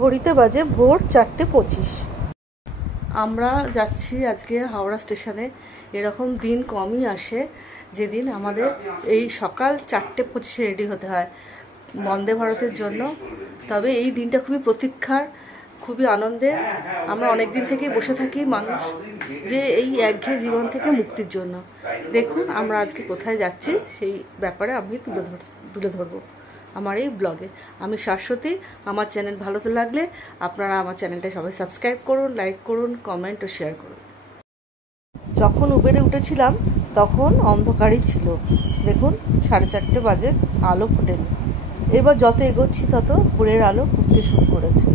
ঘড়িতে বাজে ভোর 4:25। আমরা যাচ্ছি আজকে হাওড়া স্টেশনে। এরকম দিন কমই আসে যেদিন আমাদের এই সকাল 4:25 রেডি হতে হয় বন্দে ভারতের জন্য। তবে এই দিনটা খুবই প্রতীক্ষার, খুবই আনন্দের। আমরা অনেক দিন থেকেই বসে থাকি মানুষ যে এই একঘেয়ে জীবন থেকে মুক্তির জন্য। দেখুন আমরা আজকে কোথায় যাচ্ছি সেই ব্যাপারে আমি তুলে ধরবো আমার এই ব্লগে। আমি শাশ্বতী। আমার চ্যানেল ভালো লাগলে আপনারা আমার চ্যানেলটা সবাই সাবস্ক্রাইব করুন, লাইক করুন, কমেন্ট ও শেয়ার করুন। যখন উবেরে উঠেছিলাম তখন অন্ধকারই ছিল। দেখুন 4:30 বাজে, আলো ফোটেনি। এবার যত এগোচ্ছি তত ভোরের আলো ফুটতে শুরু করেছে।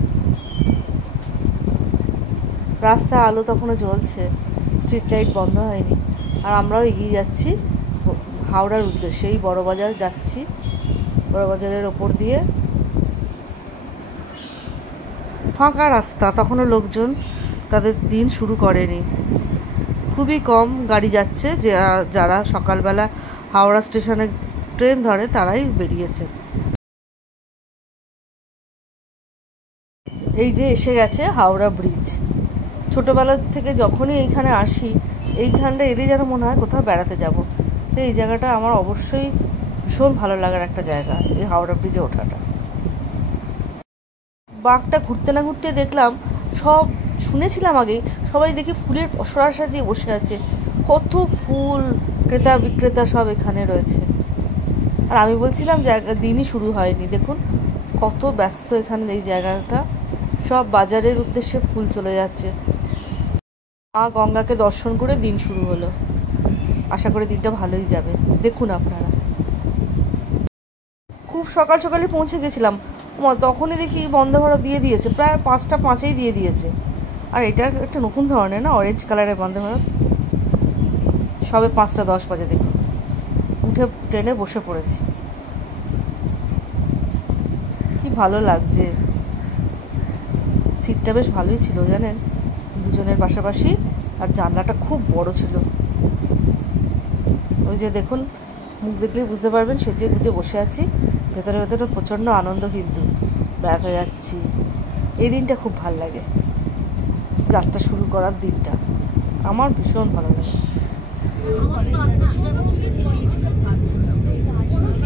রাস্তায় আলো তখনও জ্বলছে, স্ট্রিট লাইট বন্ধ হয়নি। আর আমরাও এগিয়ে যাচ্ছি হাওড়ার উদ্দেশ্যে। এই বড়বাজার যাচ্ছি, বড়বাজারের ওপর দিয়ে ফাঁকা রাস্তা, তখনও লোকজন তাদের দিন শুরু করেনি। খুবই কম গাড়ি যাচ্ছে, যে যারা সকালবেলা হাওড়া স্টেশনে ট্রেন ধরে তারাই বেরিয়েছে। এই যে এসে গেছে হাওড়া ব্রিজ। ছোটোবেলা থেকে যখনই এইখানে আসি, এইখানটা এলেই যেন মনে হয় কোথাও বেড়াতে যাব। তো এই জায়গাটা আমার অবশ্যই ভীষণ ভালো লাগার একটা জায়গা, এই হাওড়া ব্রিজে ওঠাটা। বাঁকটা ঘুরতে না ঘুরতে দেখলাম সব, শুনেছিলাম আগে, সবাই দেখি ফুলের পসরা সাজিয়ে বসে আছে। কত ফুল ক্রেতা বিক্রেতা সব এখানে রয়েছে। আর আমি বলছিলাম দিনই শুরু হয়নি। দেখুন কত ব্যস্ত এখানে এই জায়গাটা। সব বাজারের উদ্দেশ্যে ফুল চলে যাচ্ছে। মা গঙ্গাকে দর্শন করে দিন শুরু হলো। আশা করি দিনটা ভালোই যাবে। দেখুন আপনারা, খুব সকাল সকালে পৌঁছে গেছিলাম, তখনই দেখি বন্দে ভারত দিয়ে দিয়েছে, প্রায় 5:05 দিয়ে দিয়েছে। আর এটা একটা নতুন ধরনের না, অরেঞ্জ কালারের বন্দে ভারত। সবে 5:10 বাজে। দেখুন উঠে ট্রেনে বসে পড়েছি, কি ভালো লাগছে। সিটটা বেশ ভালোই ছিল জানেন, দুজনের পাশাপাশি। আর জানলাটা খুব বড় ছিল। ওই যে দেখুন, মুখ দেখলেই বুঝতে পারবেন সেজে গুজে বসে আছি। ভেতরে ভেতরে প্রচণ্ড আনন্দ, কিন্তু বেড়াতে যাচ্ছি। এই দিনটা খুব ভালো লাগে, যাত্রা শুরু করার দিনটা আমার ভীষণ ভালো লাগে।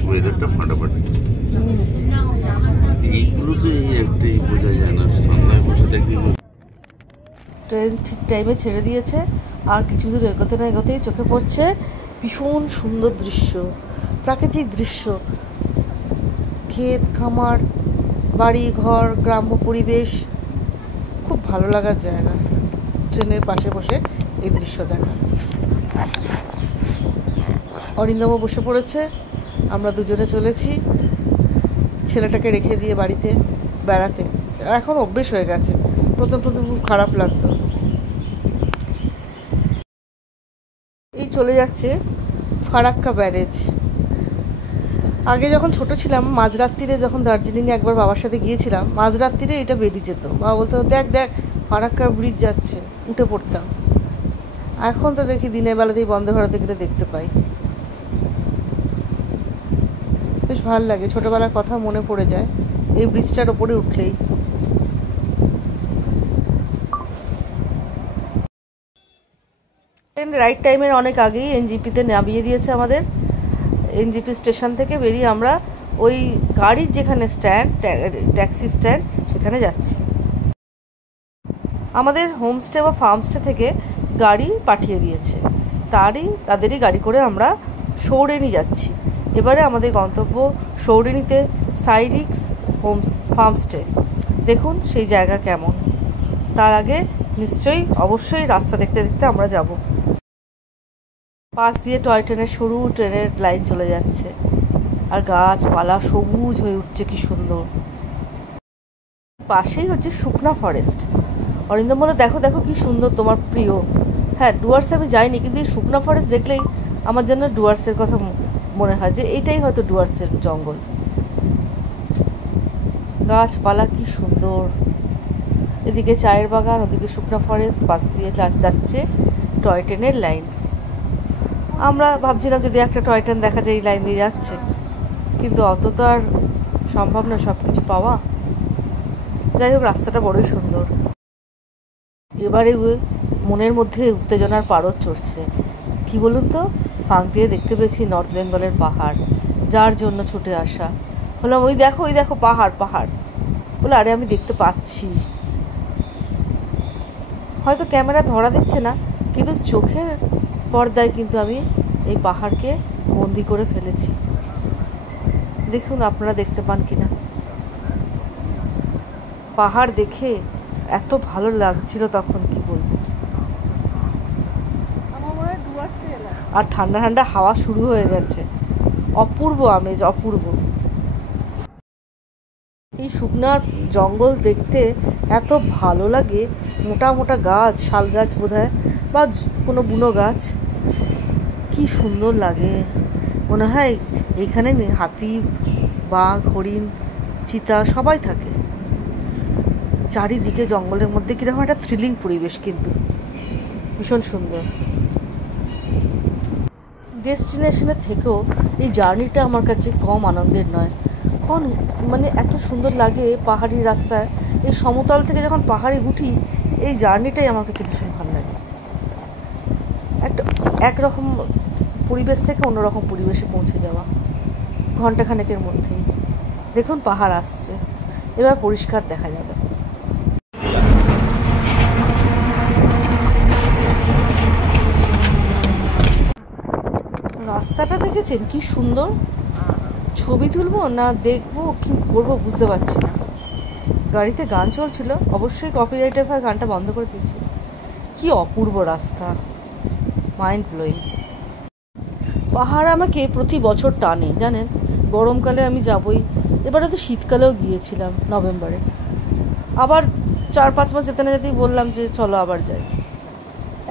ওয়েদারটা ফাটাফাটি। এইগুলো তো এই একটাই বোঝা যায় না, ঠান্ডায় বসে থাকলে। ট্রেন ঠিক টাইমে ছেড়ে দিয়েছে। আর কিছু দূর এগোতে না এগোতেই চোখে পড়ছে ভীষণ সুন্দর দৃশ্য, প্রাকৃতিক দৃশ্য। ক্ষেত খামার, বাড়ি ঘর, গ্রাম্য পরিবেশ, খুব ভালো লাগার জায়গা। ট্রেনের পাশে বসে এই দৃশ্য দেখা। অরিন্দমও বসে পড়েছে, আমরা দুজনে চলেছি ছেলেটাকে রেখে দিয়ে বাড়িতে বেড়াতে। এখন অভ্যেস হয়ে গেছে, প্রথম প্রথম খুব খারাপ লাগতো। এই চলে যাচ্ছে ফারাক্কা ব্যারেজ। আগে যখন ছোট ছিলাম, মাঝরাত্রিরে যখন দার্জিলিংয়ে একবার বাবার সাথে গিয়েছিলাম, মাঝরাত্রিরে এটা বেরিয়ে যেত। বাবা বলতো দেখ দেখ ফারাক্কা ব্রিজ যাচ্ছে, উঠে পড়তাম। এখন তো দেখি দিনের বেলাতেই বন্দে ভারতে গেলে দেখতে পাই। বেশ ভালো লাগে, ছোটবেলার কথা মনে পড়ে যায় এই ব্রিজটার ওপরে উঠলেই। ট্রেন রাইট টাইমের অনেক আগেই এনজিপিতে নামিয়ে দিয়েছে আমাদের। এনজিপি স্টেশন থেকে বেরিয়ে আমরা ওই গাড়ির যেখানে স্ট্যান্ড, ট্যাক্সি স্ট্যান্ড, সেখানে যাচ্ছি। আমাদের হোমস্টে বা ফার্মস্টে থেকে গাড়ি পাঠিয়ে দিয়েছে, তাদেরই গাড়ি করে আমরা সৌরেনি যাচ্ছি। এবারে আমাদের গন্তব্য সৌরেনিতে সাইরিক্স ফার্মস্টে। দেখুন সেই জায়গা কেমন। তার আগে অবশ্যই রাস্তা দেখতে দেখতে আমরা যাব। পাশ দিয়ে টয় ট্রেনের সরু ট্রেনের লাইন চলে যাচ্ছে, আর গাছপালা সবুজ হয়ে উঠছে, কি সুন্দর। পাশেই হচ্ছে শুকনা ফরেস্ট। অরিন্দম বলে দেখো দেখো কি সুন্দর, তোমার প্রিয়। হ্যাঁ, ডুয়ার্সে আমি যাইনি, কিন্তু এই শুকনা ফরেস্ট দেখলেই আমার যেন ডুয়ার্সের কথা মনে হয়, যে এইটাই হয়তো ডুয়ার্সের জঙ্গল। গাছপালা কি সুন্দর, এদিকে চায়ের বাগান, ওদিকে শুকনা ফরেস্ট, পাশ দিয়ে যাচ্ছে টয় ট্রেনের লাইন। আমরা ভাবছিলাম যদি একটা টয় ট্রেন দেখা যায় এই লাইন দিয়ে যাচ্ছে, কিন্তু অত তো আর সম্ভব না সব কিছু পাওয়া। যাই হোক, রাস্তাটা বড়ই সুন্দর। এবারে মনের মধ্যে উত্তেজনার পারদ চড়ছে। কি বলুন তো, ফাঁক দিয়ে দেখতে পেয়েছি নর্থ বেঙ্গলের পাহাড়, যার জন্য ছুটে আসা। বললাম ওই দেখো পাহাড় পাহাড়। বলে আরে আমি দেখতে পাচ্ছি, হয়তো ক্যামেরা ধরা দিচ্ছে না, কিন্তু চোখের পর্দায় কিন্তু আমি এই পাহাড়কে বন্দি করে ফেলেছি। দেখুন আপনারা দেখতে পান কিনা। পাহাড় দেখে এত ভালো লাগছিল তখন, কি বলবো। আর ঠান্ডা ঠান্ডা হাওয়া শুরু হয়ে গেছে, অপূর্ব আমেজ, অপূর্ব। এই শুকনা জঙ্গল দেখতে এত ভালো লাগে, মোটা মোটা গাছ, শাল গাছ বোধহয় বা কোনো বুনো গাছ, কি সুন্দর লাগে। মনে হয় এইখানে হাতি, বাঘ, হরিণ, চিতা সবাই থাকে। চারিদিকে জঙ্গলের মধ্যে কীরকম একটা থ্রিলিং পরিবেশ, কিন্তু ভীষণ সুন্দর। ডেস্টিনেশনের থেকেও এই জার্নিটা আমার কাছে কম আনন্দের নয়। কোন মানে এত সুন্দর লাগে পাহাড়ি রাস্তায়, এই সমতল থেকে যখন পাহাড়ে উঠি, এই জার্নিটাই আমার কাছে ভীষণ ভালো লাগে। একটা একরকম পরিবেশ থেকে অন্যরকম পরিবেশে পৌঁছে যাওয়া ঘন্টাখানেকের মধ্যেই। দেখুন পাহাড় আসছে, এবার পরিষ্কার দেখা যাবে। রাস্তাটা দেখেছেন কি সুন্দর? ছবি তুলবো না দেখবো কি করবো বুঝতে পারছি না। গাড়িতে গান চলছিল, অবশ্যই কপিরাইটের ভয়ে গানটা বন্ধ করে দিয়েছি। কি অপূর্ব রাস্তা, মাইন্ড ব্লোয়িং। পাহাড় আমাকে প্রতি বছর টানে জানেন। গরমকালে আমি যাবই, এবারে তো শীতকালেও গিয়েছিলাম নভেম্বরে। আবার 4-5 মাস যেতে না যেতেই বললাম যে চলো আবার যাই।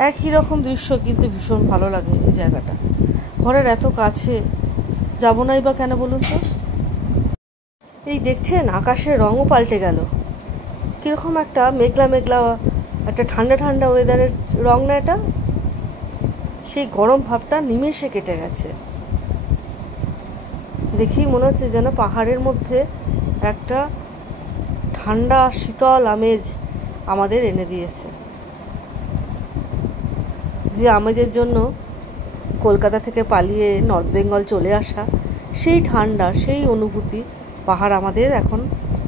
একই রকম দৃশ্য, কিন্তু ভীষণ ভালো লাগে এই জায়গাটা। ঘরের এত কাছে, যাবো নাই বা কেন বলুন তো? এই দেখছেন আকাশের রঙও পাল্টে গেল, কীরকম একটা মেঘলা মেঘলা, একটা ঠান্ডা ঠান্ডা ওয়েদারের রং না এটা? সেই গরম ভাবটা নিমেষে কেটে গেছে। দেখেই মনে হচ্ছে যেন পাহাড়ের মধ্যে একটা ঠান্ডা শীতল আমেজ আমাদের এনে দিয়েছে, যে আমেজের জন্য কলকাতা থেকে পালিয়ে নর্থ বেঙ্গল চলে আসা, সেই ঠান্ডা, সেই অনুভূতি পাহাড় আমাদের এখন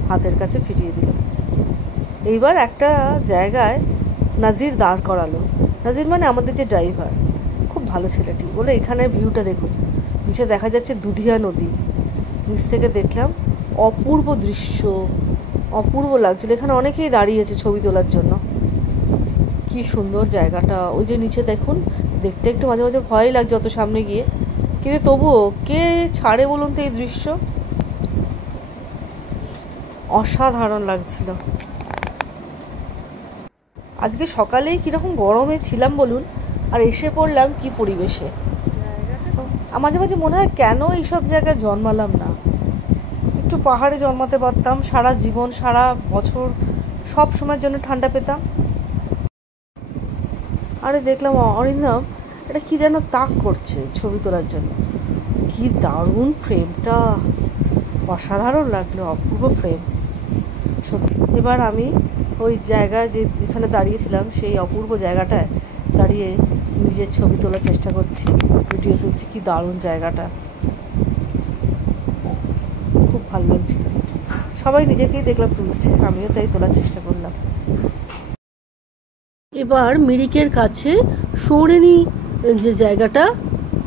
হাতের কাছে ফিরিয়ে দিল। এইবার একটা জায়গায় নাজির দাঁড় করালো। নাজির মানে আমাদের যে ড্রাইভার, খুব ভালো ছেলেটি। বলে এখানের ভিউটা দেখুন, নিচে দেখা যাচ্ছে দুধিয়া নদী। নিচ থেকে দেখলাম অপূর্ব দৃশ্য, অপূর্ব লাগছিল। এখানে অনেকেই দাঁড়িয়েছে ছবি তোলার জন্য। কি সুন্দর জায়গাটা। ওই যে নিচে দেখুন, দেখতে একটু মাঝে মাঝে ভয় লাগছে অত সামনে গিয়ে, কিন্তু তবুও কে ছাড়ে বলুন তো এই দৃশ্য? অসাধারণ লাগছিল। আজকে সকালেই কীরকম গরমে ছিলাম বলুন, আর এসে পড়লাম কি পরিবেশে। মাঝে মাঝে মনে হয় কেন এইসব জায়গায় জন্মালাম না, একটু পাহাড়ে জন্মাতে পারতাম, সারা জীবন সারা বছর সব সময়ের জন্য ঠান্ডা পেতাম। আরে দেখলাম অরিন্দম এটা কি যেন তাক করছে ছবি তোলার জন্য। কি দারুণ ফ্রেমটা, অসাধারণ লাগলো, অপূর্ব ফ্রেম সত্যি। এবার আমি ওই জায়গায় যেখানে দাঁড়িয়েছিলাম, সেই অপূর্ব জায়গাটায় দাঁড়িয়ে নিজের ছবি তোলার চেষ্টা করছি, ভিডিও তুলছি। কি দারুণ জায়গাটা, খুব ভালো লাগছিল। সবাই নিজেকেই দেখলাম তুলছে, আমিও তাই তোলার চেষ্টা করলাম। এবার মিরিকের কাছে সৌরেনী যে জায়গাটা,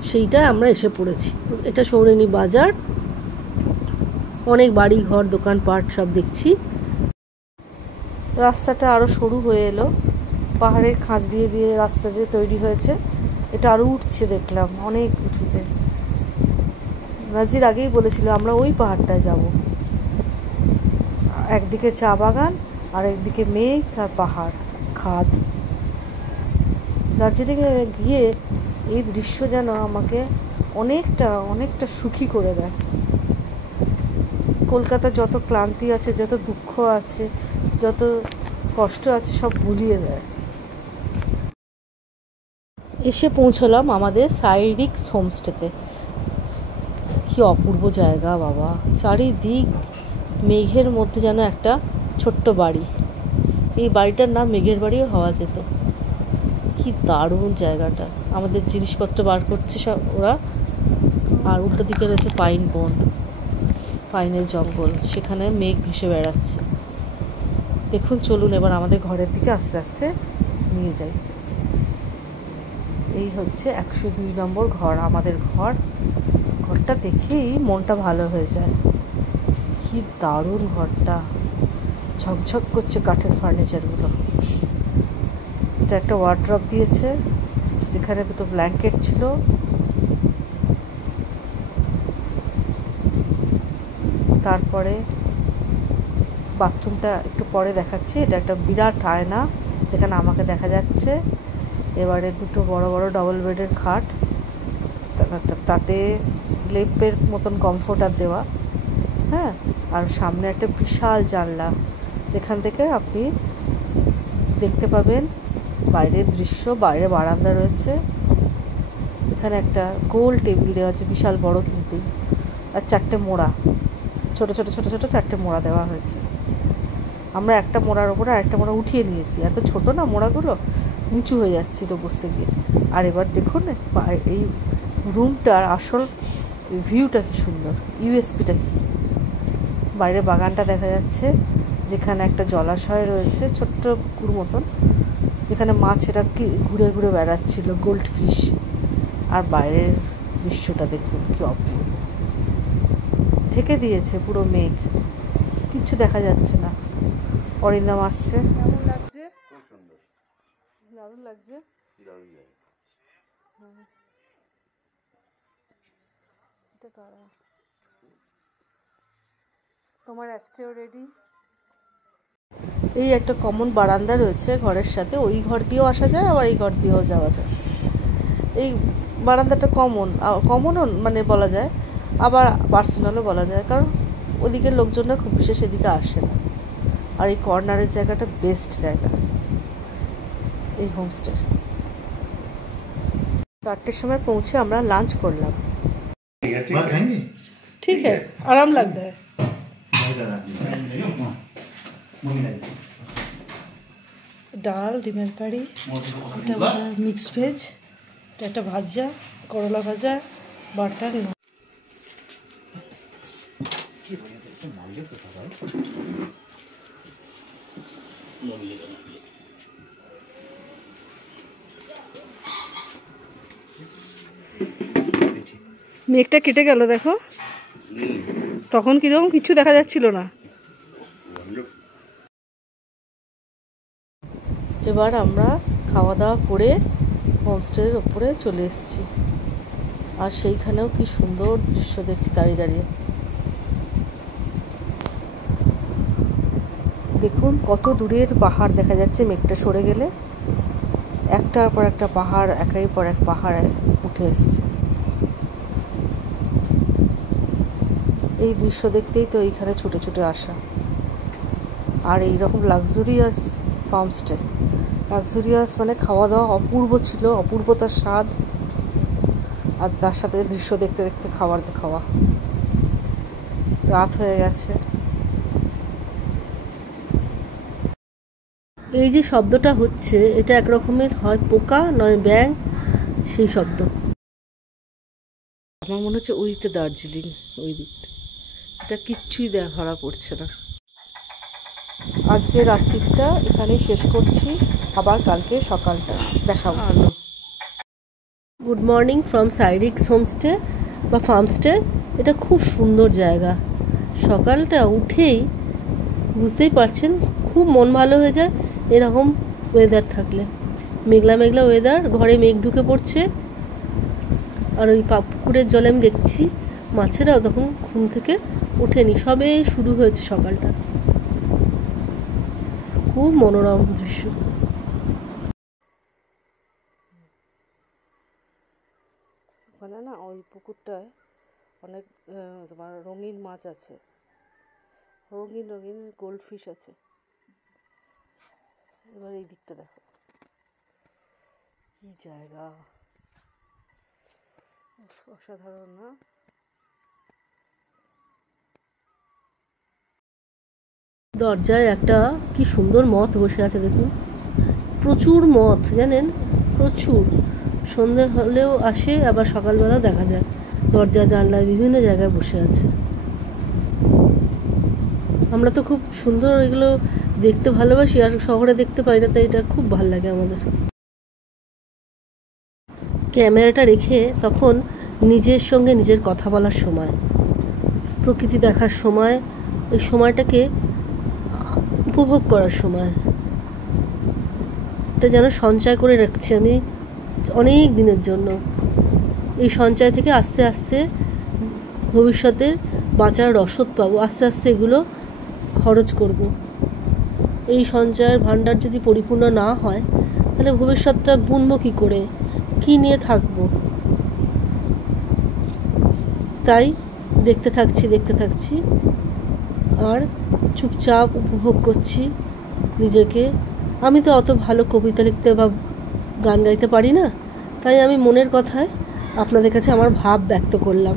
সেইটা আমরা এসে পড়েছি। এটা সৌরেনী বাজার, অনেক বাড়ি ঘর দোকানপাট সব দেখছি। রাস্তাটা আরও সরু হয়ে এলো, পাহাড়ের খাঁজ দিয়ে দিয়ে রাস্তা যে তৈরি হয়েছে, এটা আরও উঠছে দেখলাম অনেক উঁচুতে। নাজির আগেই বলেছিল আমরা ওই পাহাড়টায় যাব। একদিকে চা বাগান আর একদিকে মেঘ আর পাহাড়, খাদ। দার্জিলিংয়ে গিয়ে এই দৃশ্য যেন আমাকে অনেকটা অনেকটা সুখী করে দেয়। কলকাতার যত ক্লান্তি আছে, যত দুঃখ আছে, যত কষ্ট আছে, সব ভুলিয়ে দেয়। এসে পৌঁছলাম আমাদের সাইরিক্স হোমস্টেতে। কি অপূর্ব জায়গা বাবা, চারিদিক মেঘের মধ্যে যেন একটা ছোট্ট বাড়ি। এই বাড়িটার নাম মেঘের বাড়িও হওয়া যেত। কি দারুণ জায়গাটা। আমাদের জিনিসপত্র বার করছে সব ওরা। আর উল্টো দিকে রয়েছে পাইন বন, পাইনের জঙ্গল, সেখানে মেঘ ভেসে বেড়াচ্ছে। দেখুন, চলুন এবার আমাদের ঘরের দিকে আস্তে আস্তে নিয়ে যাই। এই হচ্ছে 102 নম্বর ঘর, আমাদের ঘর। ঘরটা দেখেই মনটা ভালো হয়ে যায়। কি দারুণ ঘরটা, ঝকঝক করছে কাঠের ফার্নিচারগুলো। এটা একটা ওয়ার্ড্রপ দিয়েছে, যেখানে দুটো ব্ল্যাঙ্কেট ছিল। তারপরে বাথরুমটা একটু পরে দেখাচ্ছি। এটা একটা বিরাট আয়না, যেখানে আমাকে দেখা যাচ্ছে। এবারে দুটো বড় বড় ডবল বেডের খাট, তাতে লেপের মতন কমফোর্টার দেওয়া। হ্যাঁ, আর সামনে একটা বিশাল জানলা, যেখান থেকে আপনি দেখতে পাবেন বাইরের দৃশ্য। বাইরে বারান্দা রয়েছে। এখানে একটা গোল টেবিল দেওয়া আছে, বিশাল বড় কিন্তু। আর 4টে মোড়া, ছোট ছোট ছোট ছোট 4টে মোড়া দেওয়া হয়েছে। আমরা একটা মোড়ার ওপরে আরেকটা মোড়া উঠিয়ে নিয়েছি। এত ছোট না মোড়াগুলো, নিচু হয়ে যাচ্ছিল বসতে গিয়ে। আর এবার দেখুন এই রুমটার আসল ভিউটা কি সুন্দর, ইউএসপিটা কি। বাইরে বাগানটা দেখা যাচ্ছে, যেখানে একটা জলাশয় রয়েছে, ছোট্ট পুকুর মতন, যেখানে মাছেরা কি ঘুরে ঘুরে বেড়াচ্ছিল, গোল্ড ফিশ। আর বাইরের দৃশ্যটা দেখুন কি অপূর্ব। ঢেকে দিয়েছে পুরো মেঘ, কিচ্ছু দেখা যাচ্ছে না। অরিন্দম আসছে। কেমন লাগছে? খুব সুন্দর, দারুণ লাগছে। দারুণ জায়গা। এটা কারা? তোমার অ্যাস্ট্রেও রেডি। এই একটা কমন বারান্দা রয়েছে ঘরের সাথে, ওই ঘর দিয়েও আসা যায়, আবার এই ঘর দিয়েও যাওয়া যায়। এই বারান্দাটা কমনও মানে বলা যায়, আবার পার্সোনালও বলা যায়, কারণ ওদিকের লোকজনরা খুব বিশেষ এদিকে আসে না। আর এই কর্নারের জায়গাটা বেস্ট জায়গা এই হোমস্টের। 4টের সময় পৌঁছে আমরা লাঞ্চ করলাম। ঠিক আছে, আরাম লাগता है। ডাল, ডিমের কারি, এটা মিক্সড ভেজ, এটা একটা ভাজা, করলা ভাজা, বাটার। মেঘটা কেটে গেল, দেখো। তখন কিরকম কিছু দেখা যাচ্ছিল না। এবার আমরা খাওয়া দাওয়া করে হোমস্টের ওপরে চলে এসেছি। আর সেইখানেও কি সুন্দর দৃশ্য দেখছি দাঁড়িয়ে দাঁড়িয়ে। দেখুন কত দূরের পাহাড় দেখা যাচ্ছে মেঘটা সরে গেলে। একটার পর একটা পাহাড়, একের পর এক পাহাড় উঠে এসছে। এই দৃশ্য দেখতেই তো এইখানে ছুটে ছুটে আসা। আর এইরকম লাক্সুরিয়াস ফার্মস্টে, লাক্সুরিয়াস মানে খাওয়া দাওয়া অপূর্ব ছিল, অপূর্বতার স্বাদ। আর তার সাথে দৃশ্য দেখতে দেখতে খাবার খাওয়া। রাত হয়ে গেছে। এই যে শব্দটা হচ্ছে, এটা একরকমের হয় পোকা নয় ব্যাঙ, সেই শব্দ। আমার মনে হচ্ছে ওইটা দার্জিলিং, ওই দিকটা। এটা কিচ্ছুই ধরা পড়ছে না। আজকে রাত্রিটা এখানে শেষ করছি, আবার কালকে সকালটা দেখাবো। গুড মর্নিং ফ্রম সাইরিক্স হোমস্টে বা ফার্মস্টে। এটা খুব সুন্দর জায়গা। সকালটা উঠেই বুঝতেই পারছেন খুব মন ভালো হয়ে যায় এরকম ওয়েদার থাকলে। মেঘলা মেঘলা ওয়েদার, ঘরে মেঘ ঢুকে পড়ছে। আর ওই পুকুরের জলে আমি দেখছি মাছেরাও তখন ঘুম থেকে ওঠেনি, সবে শুরু হয়েছে সকালটা। খুব মনোরম দৃশ্য। ওখানে না ওই পুকুরটায় অনেক তোমার রঙিন মাছ আছে, রঙিন রঙিন গোল্ড ফিশ আছে। এবার এই দিকটা দেখো কি জায়গা, অসাধারণ না? দরজায় একটা কি সুন্দর মথ বসে আছে দেখুন, প্রচুর মথ জানেন, প্রচুর। সন্ধে হলেও আসে, আবার সকালবেলাও দেখা যায় দরজা জানলায় বিভিন্ন জায়গায় বসে আছে। আমরা তো খুব সুন্দর এগুলো দেখতে ভালোবাসি, আর শহরে দেখতে পাই না, তাই এটা খুব ভালো লাগে আমাদের। ক্যামেরাটা রেখে তখন নিজের সঙ্গে নিজের কথা বলার সময়, প্রকৃতি দেখার সময়, এই সময়টাকে উপভোগ করার সময়, এটা যেন সঞ্চয় করে রাখছি আমি অনেক দিনের জন্য। এই সঞ্চয় থেকে আস্তে আস্তে ভবিষ্যতের বাঁচার রসদ পাবো, আস্তে আস্তে এগুলো খরচ করব। এই সঞ্চয়ের ভাণ্ডার যদি পরিপূর্ণ না হয়, তাহলে ভবিষ্যৎটা বুনবো কী করে, কী নিয়ে থাকবো? তাই দেখতে থাকছি আর চুপচাপ উপভোগ করছি নিজেকে। আমি তো অত ভালো কবিতা লিখতে বা গান গাইতে পারি না, তাই আমি মনের কথায় আপনাদের কাছে আমার ভাব ব্যক্ত করলাম।